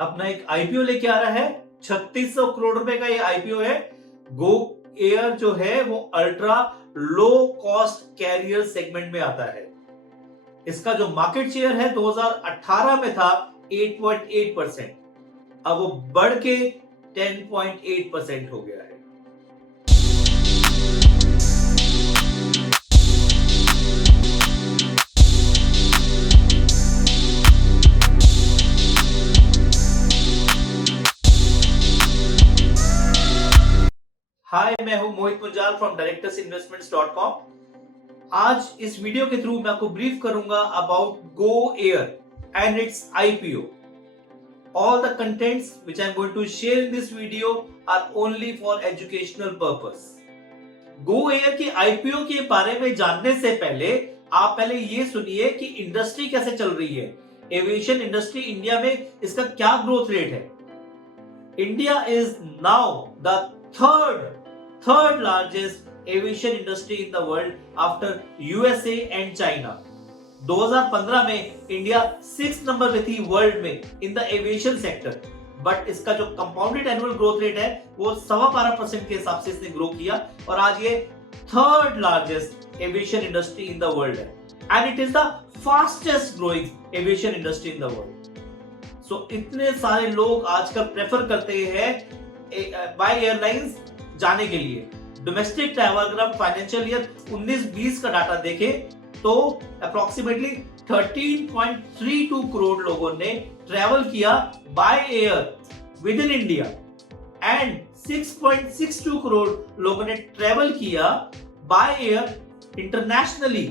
अपना एक आईपीओ लेके आ रहा है। 3600 करोड़ रुपए का ये आईपीओ है। गो एयर जो है वो ultra low cost carrier segment में आता है। इसका जो मार्केट शेयर है 2018 में था 8.8%, अब वो बढ़ के 10.8% हो गया है। हाय, मैं हूं मोहित पुंजाल फ्रॉम directorsinvestments.com। आज इस वीडियो के थ्रू मैं आपको ब्रीफ करूंगा about Go Air and it's IPO. All the contents which I am going to share in this video are only for educational purpose. गो एयर की आईपीओ के बारे में जानने से पहले आप पहले ये सुनिए कि इंडस्ट्री कैसे चल रही है। एविएशन इंडस्ट्री इंडिया में इसका क्या ग्रोथ रेट है। India is now the third largest aviation industry in the world after USA and China. 2015 में इंडिया 6 नंबर पे थी वर्ल्ड में in the aviation sector, but इसका जो कंपाउंडेड एनुअल ग्रोथ रेट है वो 12.25% के हिसाब से इसने ग्रो किया और आज ये third largest aviation industry in the world है and it is the fastest growing aviation industry in the world. So इतने सारे लोग आजकल प्रेफर करते हैं बाय एयरलाइंस जाने के लिए। डोमेस्टिक ट्रैवल अगर हम फाइनेंशियल ईयर 19-20 का डाटा देखें तो अप्रोक्सीमेटली 13.32 करोड़ लोगों ने ट्रैवल किया bye air within India and 6.62 crore लोगों ने ट्रैवल किया बाय एयर इंटरनेशनली।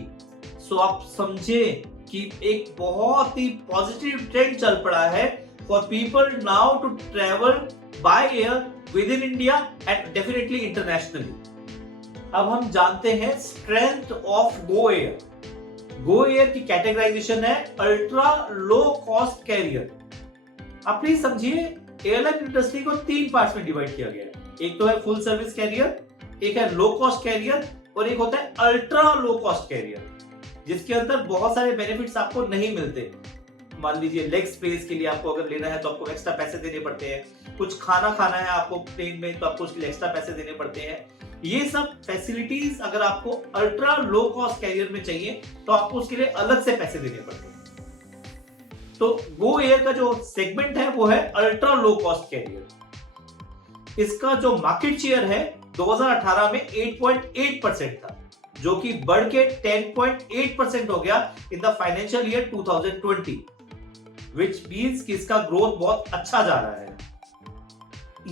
सो आप समझे कि एक बहुत ही पॉजिटिव ट्रेंड चल पड़ा है for people now to travel by air within India and definitely internationally. अब हम जानते हैं स्ट्रेंथ ऑफ गो एयर। गो एयर की कैटेगराइजेशन है अल्ट्रा लो कॉस्ट कैरियर। आप प्लीज समझिए, एयरलाइन इंडस्ट्री को 3 पार्ट्स में डिवाइड किया गया है। एक तो है फुल सर्विस कैरियर, एक है लो कॉस्ट कैरियर और एक होता है अल्ट्रा लो कॉस्ट कैरियर, जिसके अंदर बहुत सारे बेनिफिट्स आपको नहीं मिलते। मान लीजिए लेग स्पेस के लिए आपको अगर लेना है तो आपको एक्स्ट्रा पैसे देने पड़ते हैं, कुछ खाना खाना है आपको प्लेन में तो आपको उसके लिए एक्स्ट्रा पैसे देने पड़ते हैं। ये सब फैसिलिटीज अगर आपको अल्ट्रा लो कॉस्ट कैरियर में चाहिए तो आपको उसके लिए अलग से पैसे देने पड़ते हैं। तो गो एयर का जो सेगमेंट है वो है अल्ट्रा लो कॉस्ट कैरियर। इसका जो मार्केट शेयर है 2018 में 8.8% था, जो कि बढ़ के 10.8% हो गया in the financial year 2020, which means कि इसका ग्रोथ बहुत अच्छा जा रहा है।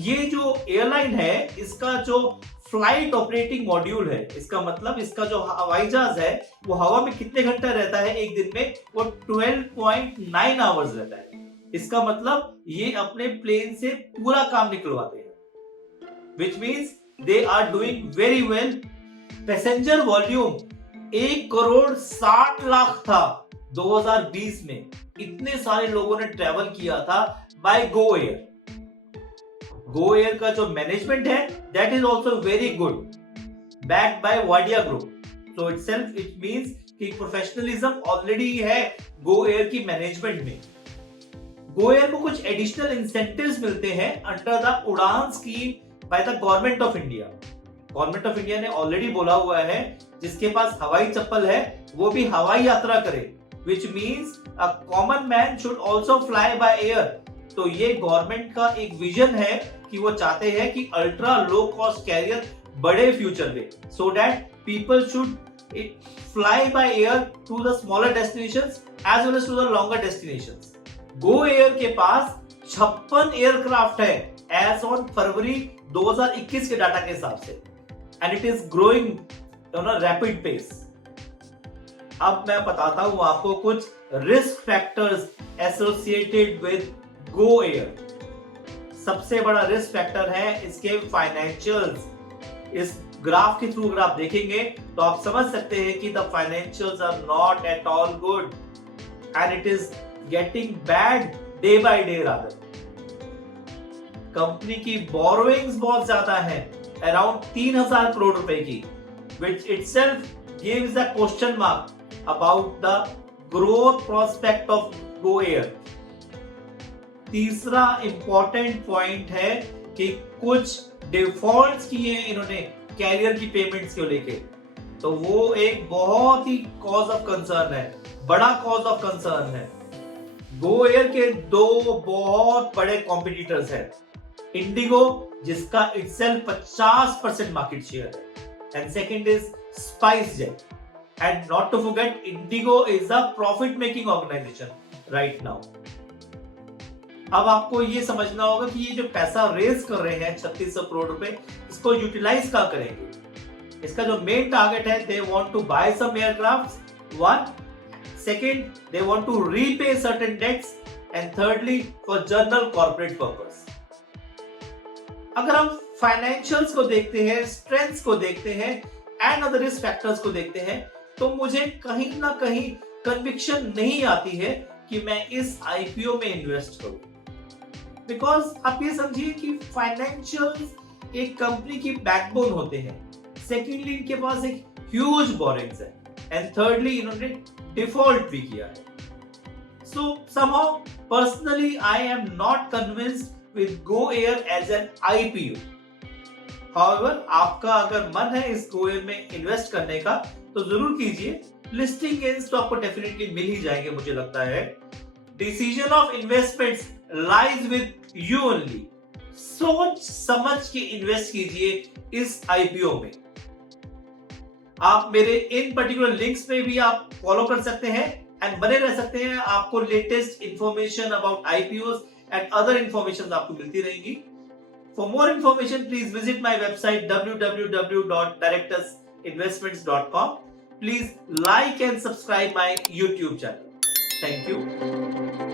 ये जो एयरलाइन है इसका जो फ्लाइट ऑपरेटिंग मॉड्यूल है, इसका मतलब इसका जो हवाई जहाज है वो हवा में कितने घंटे रहता है एक दिन में, वो 12.9 आवर्स रहता है। इसका मतलब ये अपने प्लेन से पूरा काम निकलवाते हैं, which means they are doing very well. Passenger volume 1,60,00,000 था 2020 में। इतने सारे लोगों ने ट्रैवल किया था बाय गो एयर। गो एयर का जो मैनेजमेंट है that is also very good, backed by Wadia group. So itself it means कि प्रोफेशनलिज्म ऑलरेडी है गो एयर की मैनेजमेंट में। गो एयर को कुछ एडिशनल इंसेंटिव्स मिलते हैं अंडर द उड़ान scheme by the government of India. Government of India ने ऑलरेडी बोला हुआ है जिसके पास हवाई चप्पल है वो भी हवाई यात्रा करे, which means a common man should also fly by air. तो ये गवर्नमेंट का एक विजन है कि वो चाहते हैं कि अल्ट्रा लो कॉस्ट कैरियर बड़े फ्यूचर में, so that people should fly by air to the smaller destinations as well as to the longer destinations. Go Air के पास 56 एयरक्राफ्ट है एज ऑन फरवरी 2021 के डाटा के हिसाब से, and it is growing on a rapid pace. अब मैं बताता हूं आपको कुछ risk factors associated with Go air. सबसे बड़ा रिस्क फैक्टर है इसके फाइनेंशियल्स। इस ग्राफ के थ्रू अगर आप देखेंगे तो आप समझ सकते हैं कि the financials are not at all good and it is getting bad day by day. Rather company की बोरोइंग्स बहुत ज्यादा है, अराउंड 3,000 करोड़ रुपए की, which itself gives a question mark about the growth prospect of Go Air. तीसरा important point है कि कुछ डिफॉल्ट्स किए हैं इन्होंने कैरियर की पेमेंट्स को लेके, तो वो एक बहुत ही कॉज ऑफ कंसर्न है, बड़ा कॉज ऑफ कंसर्न है। गो एयर के दो बहुत बड़े कॉम्पिटिटर्स हैं, इंडिगो जिसका इटसेल्फ 50% मार्केट शेयर है, and second is SpiceJet, and not to forget IndiGo is a profit making organisation right now. अब आपको ये समझना होगा कि ये जो पैसा रेज कर रहे हैं 3600 करोड़ रुपए, इसको यूटिलाइज कहां करेंगे। इसका जो मेन टारगेट है, they want to buy some aircraft, one, second they want to repay certain debts, and thirdly for general corporate purpose. अगर हम फाइनेंशियल्स को देखते हैं, स्ट्रेंथ्स को देखते हैं एंड अदर रिस्क फैक्टर्स को देखते हैं, तो मुझे कहीं ना कहीं कन्विक्शन नहीं आती है कि मैं इस आईपीओ में इन्वेस्ट करूं। बिकॉज आप ये समझिए कि फाइनेंशियल एक कंपनी की बैकबोन होते हैं, सेकेंडली इनके पास एक ह्यूज बोरिंग्स है, एंड थर्डली इन्होंने डिफॉल्ट भी किया है। So somehow personally I am not convinced with Go Air as an IPO. However आपका अगर मन है इस गो एयर में इन्वेस्ट करने का तो जरूर कीजिए, लिस्टिंग गेन्स तो आपको डेफिनेटली मिल ही जाएंगे मुझे लगता है। Decision of investments lies with you only. सोच समझ के इन्वेस्ट कीजिए इस आईपीओ में। आप मेरे इन पर्टिकुलर लिंक्स पे भी आप फॉलो कर सकते हैं एंड बने रह सकते हैं, आपको latest information about IPO and other information आपको मिलती रहेंगी। For more information please visit my website www.directorsinvestments.com. Please like and subscribe my YouTube channel. Thank you.